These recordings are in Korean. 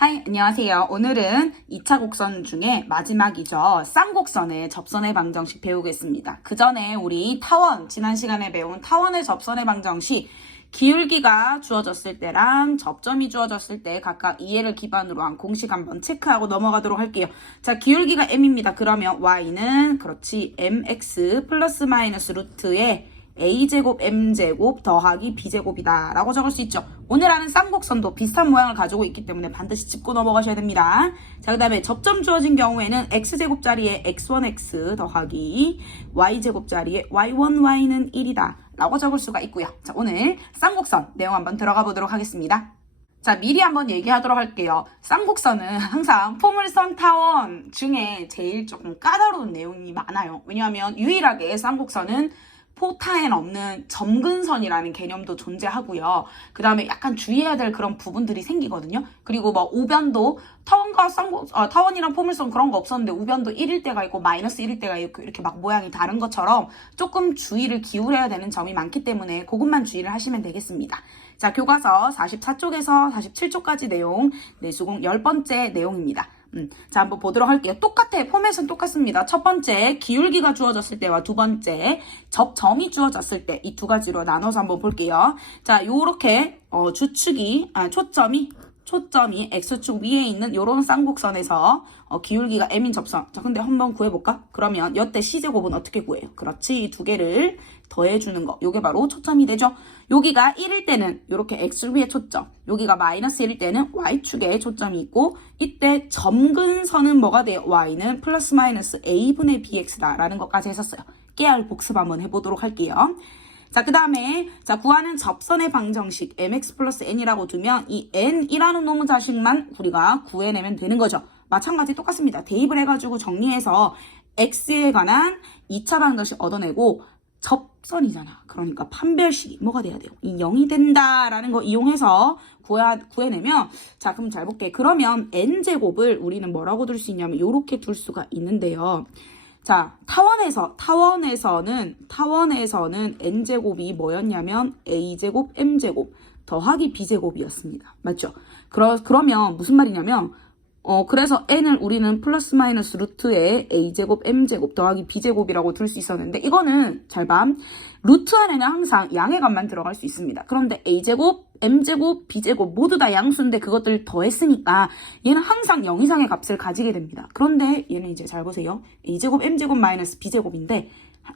하이, 안녕하세요. 오늘은 2차 곡선 중에 마지막이죠. 쌍곡선의 접선의 방정식 배우겠습니다. 그 전에 우리 타원, 지난 시간에 배운 타원의 접선의 방정식, 기울기가 주어졌을 때랑 접점이 주어졌을 때 각각 이해를 기반으로 한 공식 한번 체크하고 넘어가도록 할게요. 자, 기울기가 m입니다. 그러면 y는 그렇지 mx 플러스 마이너스 루트의 a제곱 m제곱 더하기 b제곱이다 라고 적을 수 있죠. 오늘 하는 쌍곡선도 비슷한 모양을 가지고 있기 때문에 반드시 짚고 넘어가셔야 됩니다. 자, 그 다음에 접점 주어진 경우에는 x제곱 자리에 x1x 더하기 y제곱 자리에 y1y는 1이다 라고 적을 수가 있고요. 자, 오늘 쌍곡선 내용 한번 들어가 보도록 하겠습니다. 자, 미리 한번 얘기하도록 할게요. 쌍곡선은 항상 포물선 타원 중에 제일 조금 까다로운 내용이 많아요. 왜냐하면 유일하게 쌍곡선은 포타엔 없는 점근선이라는 개념도 존재하고요. 그 다음에 약간 주의해야 될 그런 부분들이 생기거든요. 그리고 뭐 우변도 타원이랑 포물선 그런 거 없었는데 우변도 1일 때가 있고 마이너스 1일 때가 있고 이렇게 막 모양이 다른 것처럼 조금 주의를 기울여야 되는 점이 많기 때문에 그것만 주의를 하시면 되겠습니다. 자, 교과서 44쪽에서 47쪽까지 내용, 내수공 10번째 내용입니다. 자, 한번 보도록 할게요. 똑같아. 포맷은 똑같습니다. 첫 번째, 기울기가 주어졌을 때와 두 번째, 접점이 주어졌을 때 이 두 가지로 나눠서 한번 볼게요. 자, 요렇게 초점이 x축 위에 있는 요런 쌍곡선에서 기울기가 m인 접선. 자, 근데 한번 구해볼까? 그러면 여태 c제곱은 어떻게 구해요? 그렇지. 이 두 개를 더해주는 거. 요게 바로 초점이 되죠. 여기가 1일 때는 요렇게 x 위에 초점. 여기가 마이너스 1일 때는 y축에 초점이 있고 이때 점근선은 뭐가 돼요? y는 플러스 마이너스 a분의 bx다 라는 것까지 했었어요. 깨알 복습 한번 해보도록 할게요. 자, 그 다음에 자 구하는 접선의 방정식 mx 플러스 n이라고 두면 이 n이라는 놈의 자식만 우리가 구해내면 되는 거죠. 마찬가지 똑같습니다. 대입을 해가지고 정리해서 x에 관한 2차 방정식 얻어내고 접선이잖아. 그러니까 판별식이 뭐가 돼야 돼요? 이 0이 된다라는 거 이용해서 구해내면 자, 그럼 잘 볼게. 그러면 n제곱을 우리는 뭐라고 둘 수 있냐면 이렇게 둘 수가 있는데요. 자, 타원에서는 n제곱이 뭐였냐면 a제곱 m제곱 더하기 b제곱이었습니다. 맞죠? 그러면 무슨 말이냐면 그래서 n을 우리는 플러스 마이너스 루트에 a제곱 m제곱 더하기 b제곱이라고 둘 수 있었는데 이거는 잘 봐. 루트 안에는 항상 양의 값만 들어갈 수 있습니다. 그런데 a제곱, m제곱, b제곱 모두 다 양수인데 그것들 더했으니까 얘는 항상 0 이상의 값을 가지게 됩니다. 그런데 얘는 이제 잘 보세요. a제곱, m제곱 마이너스 b제곱인데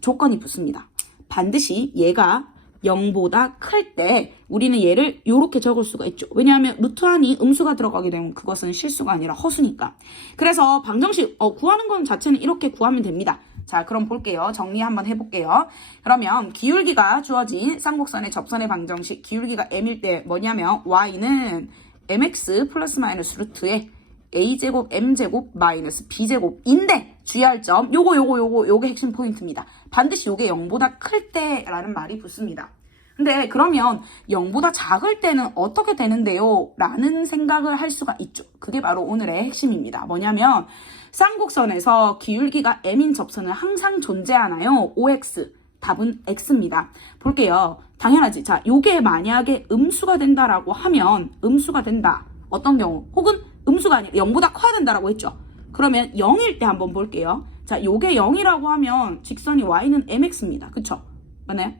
조건이 붙습니다. 반드시 얘가 0보다 클 때 우리는 얘를 이렇게 적을 수가 있죠. 왜냐하면 루트 안이 음수가 들어가게 되면 그것은 실수가 아니라 허수니까. 그래서 방정식 구하는 건 자체는 이렇게 구하면 됩니다. 자, 그럼 볼게요. 정리 한번 해볼게요. 그러면 기울기가 주어진 쌍곡선의 접선의 방정식 기울기가 m일 때 뭐냐면 y는 mx 플러스 마이너스 루트에 a제곱 m제곱 마이너스 b제곱인데 주의할 점 요게 핵심 포인트입니다. 반드시 요게 0보다 클 때라는 말이 붙습니다. 근데 그러면 0보다 작을 때는 어떻게 되는데요? 라는 생각을 할 수가 있죠. 그게 바로 오늘의 핵심입니다. 뭐냐면 쌍곡선에서 기울기가 m인 접선은 항상 존재하나요? OX. 답은 X입니다. 볼게요. 당연하지. 자, 요게 만약에 음수가 된다라고 하면 음수가 된다. 어떤 경우? 혹은 음수가 아니라 0보다 커야 된다라고 했죠. 그러면 0일 때 한번 볼게요. 자, 요게 0이라고 하면 직선이 y는 mx입니다. 그쵸? 맞나요?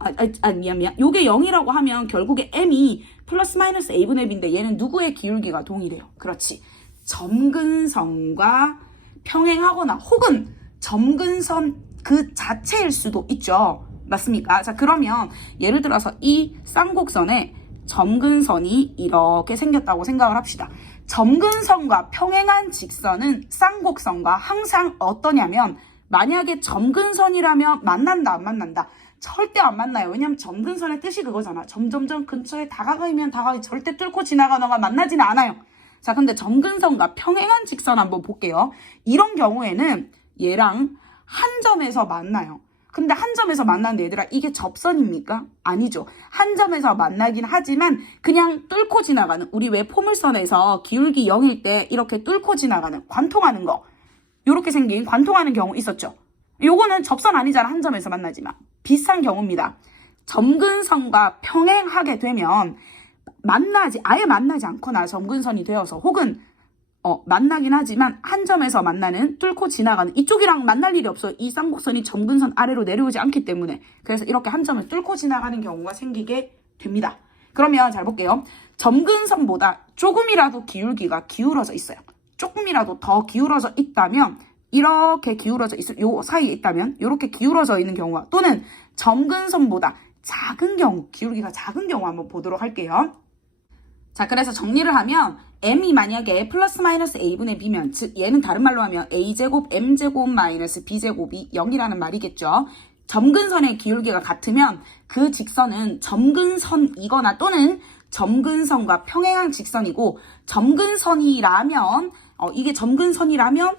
미안. 요게 0이라고 하면 결국에 m이 플러스 마이너스 a분의 b인데 얘는 누구의 기울기가 동일해요? 그렇지. 점근선과 평행하거나 혹은 점근선 그 자체일 수도 있죠. 맞습니까? 자, 그러면 예를 들어서 이 쌍곡선에 점근선이 이렇게 생겼다고 생각을 합시다. 점근선과 평행한 직선은 쌍곡선과 항상 어떠냐면 만약에 점근선이라면 만난다 안 만난다? 절대 안 만나요. 왜냐면 점근선의 뜻이 그거잖아. 점점점 근처에 다가가면 다가가기 절대 뚫고 지나가거나 만나지는 않아요. 자, 근데 점근선과 평행한 직선 한번 볼게요. 이런 경우에는 얘랑 한 점에서 만나요. 근데 한 점에서 만나는데 얘들아 이게 접선입니까? 아니죠. 한 점에서 만나긴 하지만 그냥 뚫고 지나가는 우리 왜 포물선에서 기울기 0일 때 이렇게 뚫고 지나가는 관통하는 거 요렇게 생긴 관통하는 경우 있었죠. 요거는 접선 아니잖아. 한 점에서 만나지만 비슷한 경우입니다. 점근선과 평행하게 되면 아예 만나지 않거나 점근선이 되어서 혹은 만나긴 하지만 한 점에서 만나는 뚫고 지나가는 이쪽이랑 만날 일이 없어요. 이 쌍곡선이 점근선 아래로 내려오지 않기 때문에. 그래서 이렇게 한 점을 뚫고 지나가는 경우가 생기게 됩니다. 그러면 잘 볼게요. 점근선보다 조금이라도 기울기가 기울어져 있어요. 조금이라도 더 기울어져 있다면 이렇게 기울어져 있을 요 사이에 있다면 이렇게 기울어져 있는 경우와 또는 점근선보다 작은 경우 기울기가 작은 경우 한번 보도록 할게요. 자, 그래서 정리를 하면 m이 만약에 플러스 마이너스 a분의 b면 즉 얘는 다른 말로 하면 a제곱 m제곱 마이너스 b제곱이 0이라는 말이겠죠. 점근선의 기울기가 같으면 그 직선은 점근선이거나 또는 점근선과 평행한 직선이고 점근선이라면 이게 점근선이라면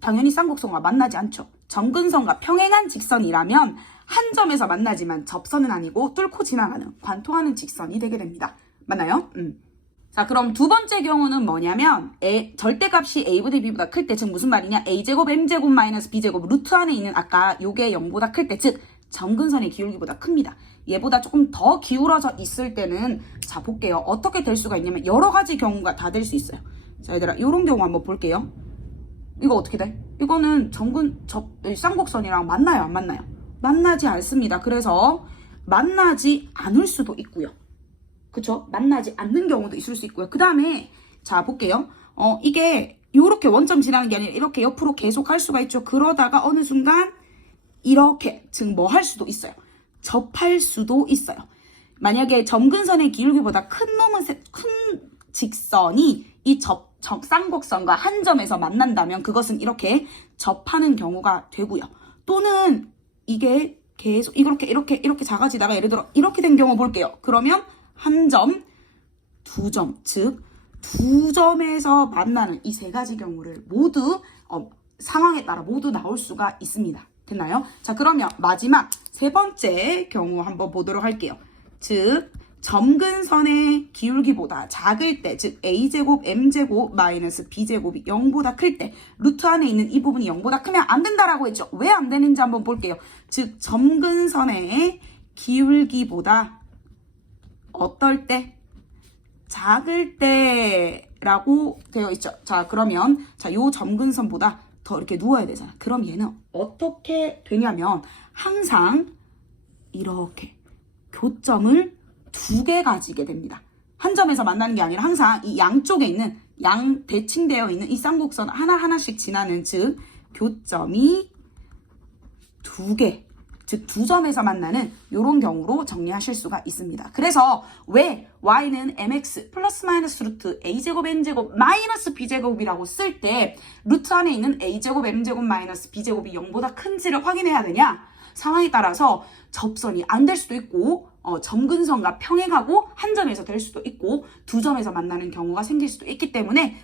당연히 쌍곡선과 만나지 않죠. 점근선과 평행한 직선이라면 한 점에서 만나지만 접선은 아니고 뚫고 지나가는 관통하는 직선이 되게 됩니다. 맞나요? 자, 그럼 두 번째 경우는 뭐냐면 절대값이 a분의 b보다 클 때 즉 무슨 말이냐? a제곱 m제곱 마이너스 b제곱 루트 안에 있는 아까 요게 0보다 클 때 즉 점근선의 기울기보다 큽니다. 얘보다 조금 더 기울어져 있을 때는 자 볼게요. 어떻게 될 수가 있냐면 여러 가지 경우가 다 될 수 있어요. 자 얘들아 요런 경우 한번 볼게요. 이거 어떻게 돼? 이거는 쌍곡선이랑 만나요 안 만나요? 만나지 않습니다. 그래서 만나지 않을 수도 있고요. 그쵸? 만나지 않는 경우도 있을 수 있고요. 그 다음에 자 볼게요. 이게 요렇게 원점 지나는 게 아니라 이렇게 옆으로 계속 할 수가 있죠. 그러다가 어느 순간 이렇게 즉 뭐 할 수도 있어요. 접할 수도 있어요. 만약에 점근선의 기울기보다 큰 직선이 이 쌍곡선과 한 점에서 만난다면 그것은 이렇게 접하는 경우가 되고요. 또는 이게 계속 이렇게 작아지다가 예를 들어 이렇게 된 경우 볼게요. 그러면 한 점, 두 점, 즉 두 점에서 만나는 이 세 가지 경우를 모두 상황에 따라 모두 나올 수가 있습니다. 됐나요? 자, 그러면 마지막 세 번째 경우 한번 보도록 할게요. 즉 점근선의 기울기보다 작을 때, 즉 a제곱 m제곱 마이너스 b제곱이 0보다 클 때 루트 안에 있는 이 부분이 0보다 크면 안 된다라고 했죠. 왜 안 되는지 한번 볼게요. 즉 점근선의 기울기보다 어떨 때? 작을 때라고 되어 있죠. 자, 그러면 요 점근선보다 더 이렇게 누워야 되잖아. 그럼 얘는 어떻게 되냐면 항상 이렇게 교점을 두 개 가지게 됩니다. 한 점에서 만나는 게 아니라 항상 이 양쪽에 있는 대칭되어 있는 이 쌍곡선 하나하나씩 지나는 즉 교점이 두 개, 즉 두 점에서 만나는 이런 경우로 정리하실 수가 있습니다. 그래서 왜 y는 mx 플러스 마이너스 루트 a제곱 n제곱 마이너스 b제곱이라고 쓸 때 루트 안에 있는 a제곱 m제곱 마이너스 b제곱이 0보다 큰지를 확인해야 되냐? 상황에 따라서 접선이 안 될 수도 있고 점근선과 평행하고 한 점에서 될 수도 있고 두 점에서 만나는 경우가 생길 수도 있기 때문에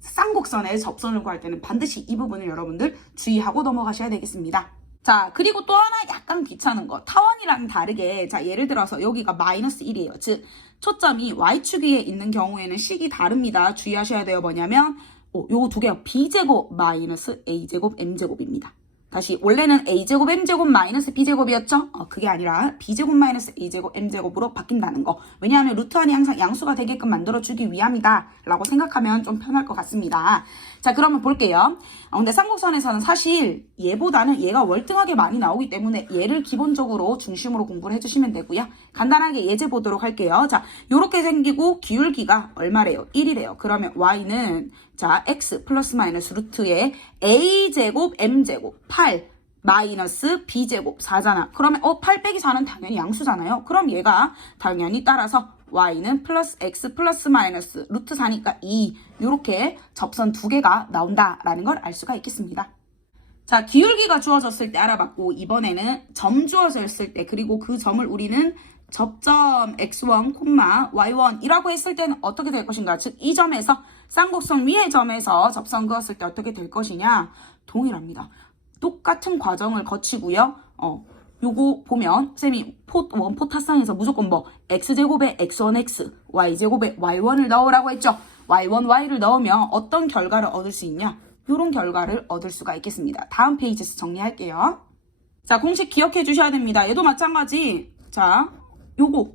쌍곡선의 접선을 구할 때는 반드시 이 부분을 여러분들 주의하고 넘어가셔야 되겠습니다. 자, 그리고 또 하나 약간 귀찮은 거. 타원이랑 다르게 자 예를 들어서 여기가 마이너스 1이에요. 즉 초점이 y축 위에 있는 경우에는 식이 다릅니다. 주의하셔야 돼요. 뭐냐면 요 두 개가 b제곱 마이너스 a제곱 m제곱입니다. 다시 원래는 a제곱 m제곱 마이너스 b제곱이었죠? 그게 아니라 b제곱 마이너스 a제곱 m제곱으로 바뀐다는 거. 왜냐하면 루트 안이 항상 양수가 되게끔 만들어주기 위함이다 라고 생각하면 좀 편할 것 같습니다. 자, 그러면 볼게요. 근데 쌍곡선에서는 사실 얘보다는 얘가 월등하게 많이 나오기 때문에 얘를 기본적으로 중심으로 공부를 해주시면 되고요. 간단하게 예제 보도록 할게요. 자, 요렇게 생기고 기울기가 얼마래요? 1이래요. 그러면 y는 자 x 플러스 마이너스 루트에 a제곱 m제곱 8 마이너스 b제곱 4잖아. 그러면 8 빼기 4는 당연히 양수잖아요. 그럼 얘가 당연히 따라서 y는 플러스 x 플러스 마이너스 루트 4니까 2 이렇게 접선 두 개가 나온다라는 걸 알 수가 있겠습니다. 자, 기울기가 주어졌을 때 알아봤고 이번에는 점 주어졌을 때 그리고 그 점을 우리는 접점 x1, y1이라고 했을 때는 어떻게 될 것인가? 즉 이 점에서 쌍곡선 위의 점에서 접선 그었을 때 어떻게 될 것이냐? 동일합니다. 똑같은 과정을 거치고요. 요거 보면 쌤이 원포 타성에서 무조건 x제곱에 x1x, y제곱에 y1을 넣으라고 했죠. y1, y를 넣으면 어떤 결과를 얻을 수 있냐? 이런 결과를 얻을 수가 있겠습니다. 다음 페이지에서 정리할게요. 자, 공식 기억해 주셔야 됩니다. 얘도 마찬가지. 자, 요거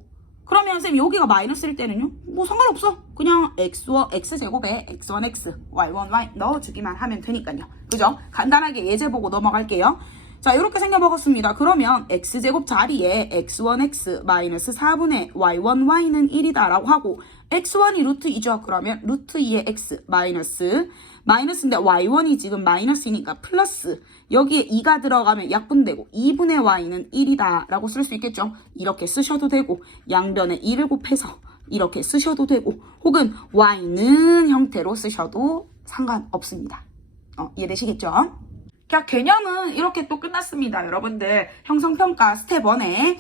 그러면 쌤 여기가 마이너스일 때는요? 뭐 상관없어. 그냥 x제곱에 x1x, y1y 넣어주기만 하면 되니까요. 그죠? 간단하게 예제 보고 넘어갈게요. 자, 이렇게 생겨먹었습니다. 그러면 x제곱 자리에 x1x 마이너스 4분의 y1y는 1이다 라고 하고 x1이 루트 2죠. 그러면 루트 2의 x 마이너스인데 y1이 지금 마이너스이니까 플러스 여기에 2가 들어가면 약분되고 2분의 y는 1이다 라고 쓸 수 있겠죠. 이렇게 쓰셔도 되고 양변에 1을 곱해서 이렇게 쓰셔도 되고 혹은 y는 형태로 쓰셔도 상관없습니다. 이해되시겠죠? 자, 개념은 이렇게 또 끝났습니다. 여러분들 형성평가 스텝 1에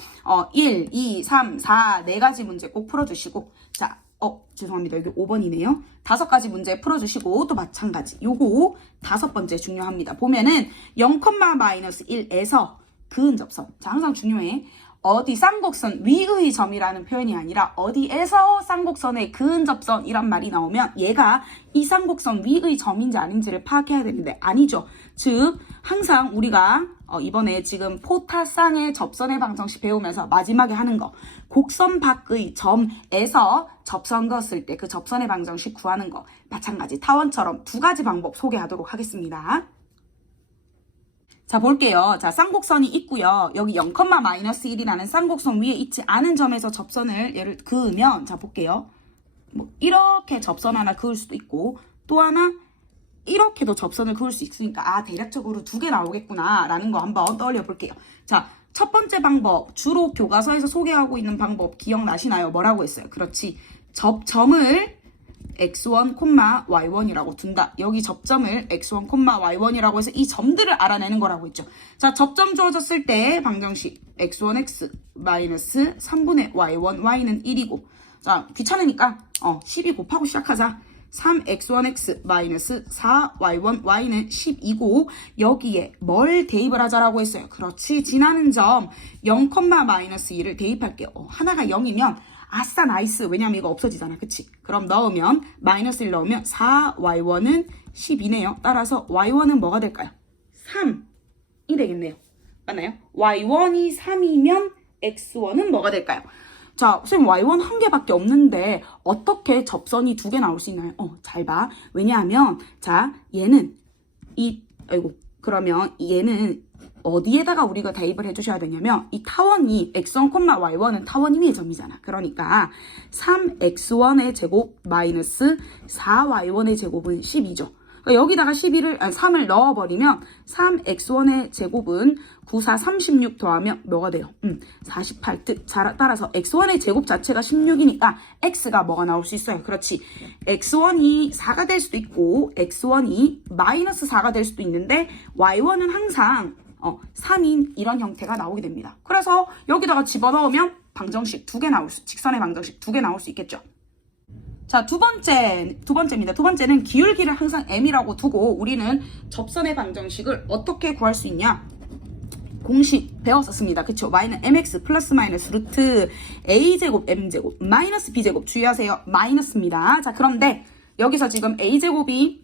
1, 2, 3, 4 4가지 문제 꼭 풀어주시고 자, 죄송합니다. 여기 5번이네요. 5가지 문제 풀어주시고 또 마찬가지 요거 5번째 중요합니다. 보면은 0,-1에서 그은접선. 자, 항상 중요해. 어디 쌍곡선 위의 점이라는 표현이 아니라 어디에서 쌍곡선의 그은접선이란 말이 나오면 얘가 이 쌍곡선 위의 점인지 아닌지를 파악해야 되는데 아니죠. 즉 항상 우리가 이번에 지금 포타쌍의 접선의 방정식 배우면서 마지막에 하는 거 곡선 밖의 점에서 접선 그었을 때 그 접선의 방정식 구하는 거 마찬가지 타원처럼 2가지 방법 소개하도록 하겠습니다. 자, 볼게요. 자, 쌍곡선이 있고요. 여기 0,-1이라는 쌍곡선 위에 있지 않은 점에서 접선을 얘를 그으면 자, 볼게요. 뭐 이렇게 접선 하나 그을 수도 있고 또 하나 이렇게도 접선을 그을 수 있으니까 대략적으로 2개 나오겠구나 라는 거 한번 떠올려 볼게요. 자, 첫 번째 방법 주로 교과서에서 소개하고 있는 방법 기억나시나요? 뭐라고 했어요? 그렇지. 접점을 x1, y1이라고 둔다. 여기 접점을 x1, y1이라고 해서 이 점들을 알아내는 거라고 했죠. 자, 접점 주어졌을 때 방정식 x1x 마이너스 3분의 y1, y는 1이고 자, 귀찮으니까 12 곱하고 시작하자. 3x1x 마이너스 4y1, y는 10이고 여기에 뭘 대입을 하자라고 했어요. 그렇지. 지나는 점 0,-1을 대입할게요. 하나가 0이면 아싸 나이스. 왜냐면 이거 없어지잖아. 그치? 그럼 넣으면 마이너스 1 넣으면 4y1은 10이네요. 따라서 y1은 뭐가 될까요? 3이 되겠네요. 맞나요? y1이 3이면 x1은 뭐가 될까요? 자, 선생님 y1 한 개밖에 없는데 어떻게 접선이 2개 나올 수 있나요? 잘 봐. 왜냐하면 자, 얘는 그러면 얘는 어디에다가 우리가 대입을 해주셔야 되냐면 이 타원이 x1, y1은 타원 위의 점이잖아. 그러니까 3x1의 제곱 마이너스 4y1의 제곱은 10이죠. 그러니까 여기다가 3을 넣어버리면 3x1의 제곱은 9, 4, 36 더하면 뭐가 돼요? 48. 따라서 x1의 제곱 자체가 16이니까 x가 뭐가 나올 수 있어요? 그렇지. x1이 4가 될 수도 있고 x1이 마이너스 4가 될 수도 있는데 y1은 항상 3인 이런 형태가 나오게 됩니다. 그래서 여기다가 집어넣으면 방정식 2개 직선의 방정식 2개 나올 수 있겠죠. 자, 두 번째입니다. 두 번째는 기울기를 항상 m이라고 두고 우리는 접선의 방정식을 어떻게 구할 수 있냐? 공식 배웠었습니다. 그쵸? y는 mx 플러스 마이너스 루트 a제곱 m제곱 마이너스 b제곱 주의하세요. 마이너스입니다. 자, 그런데 여기서 지금 a제곱이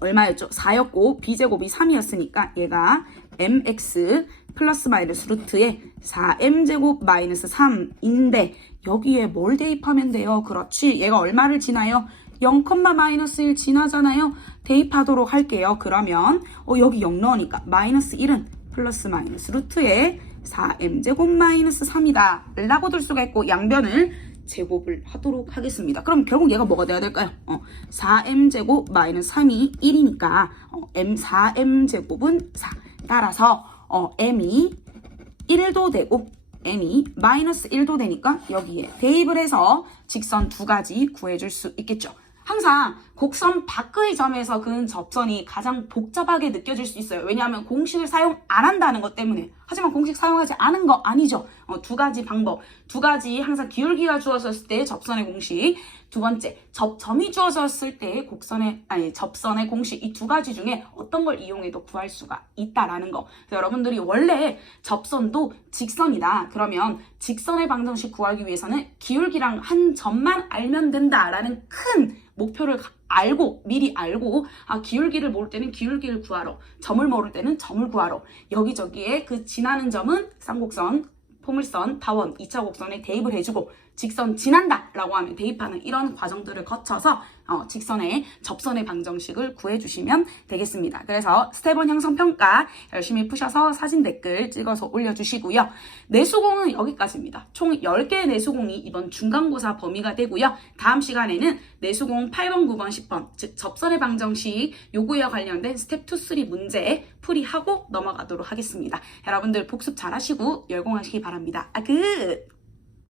얼마였죠? 4였고 b제곱이 3이었으니까 얘가 mx 플러스 마이너스 루트에 4m제곱 마이너스 3인데 여기에 뭘 대입하면 돼요? 그렇지. 얘가 얼마를 지나요? 0,-1 지나잖아요. 대입하도록 할게요. 그러면 여기 0 넣으니까 마이너스 1은 플러스 마이너스 루트에 4m제곱 마이너스 3이다 라고 둘 수가 있고 양변을 제곱을 하도록 하겠습니다. 그럼 결국 얘가 뭐가 돼야 될까요? 4m제곱 마이너스 3이 1이니까 4m제곱은 4. 따라서 m이 1도 되고 m이 마이너스 1도 되니까 여기에 대입을 해서 직선 2가지 구해줄 수 있겠죠. 항상 곡선 밖의 점에서 그은 접선이 가장 복잡하게 느껴질 수 있어요. 왜냐하면 공식을 사용 안 한다는 것 때문에. 하지만 공식 사용하지 않은 거 아니죠. 2가지 방법. 2가지 항상 기울기가 주어졌을 때 접선의 공식. 두 번째, 접점이 주어졌을 때 접선의 공식. 이 2가지 중에 어떤 걸 이용해도 구할 수가 있다라는 거. 그래서 여러분들이 원래 접선도 직선이다. 그러면 직선의 방정식 구하기 위해서는 기울기랑 한 점만 알면 된다라는 큰 목표를 미리 알고 기울기를 모를 때는 기울기를 구하러, 점을 모를 때는 점을 구하러 여기저기에 그 지나는 점은 쌍곡선, 포물선, 타원, 2차 곡선에 대입을 해주고 직선 지난다 라고 하면 대입하는 이런 과정들을 거쳐서 직선의 접선의 방정식을 구해주시면 되겠습니다. 그래서 스텝 1 형성평가 열심히 푸셔서 사진 댓글 찍어서 올려주시고요. 내수공은 여기까지입니다. 총 10개의 내수공이 이번 중간고사 범위가 되고요. 다음 시간에는 내수공 8번, 9번, 10번 즉 접선의 방정식 요구와 관련된 스텝 2, 3 문제 풀이하고 넘어가도록 하겠습니다. 여러분들 복습 잘하시고 열공하시기 바랍니다. 굿!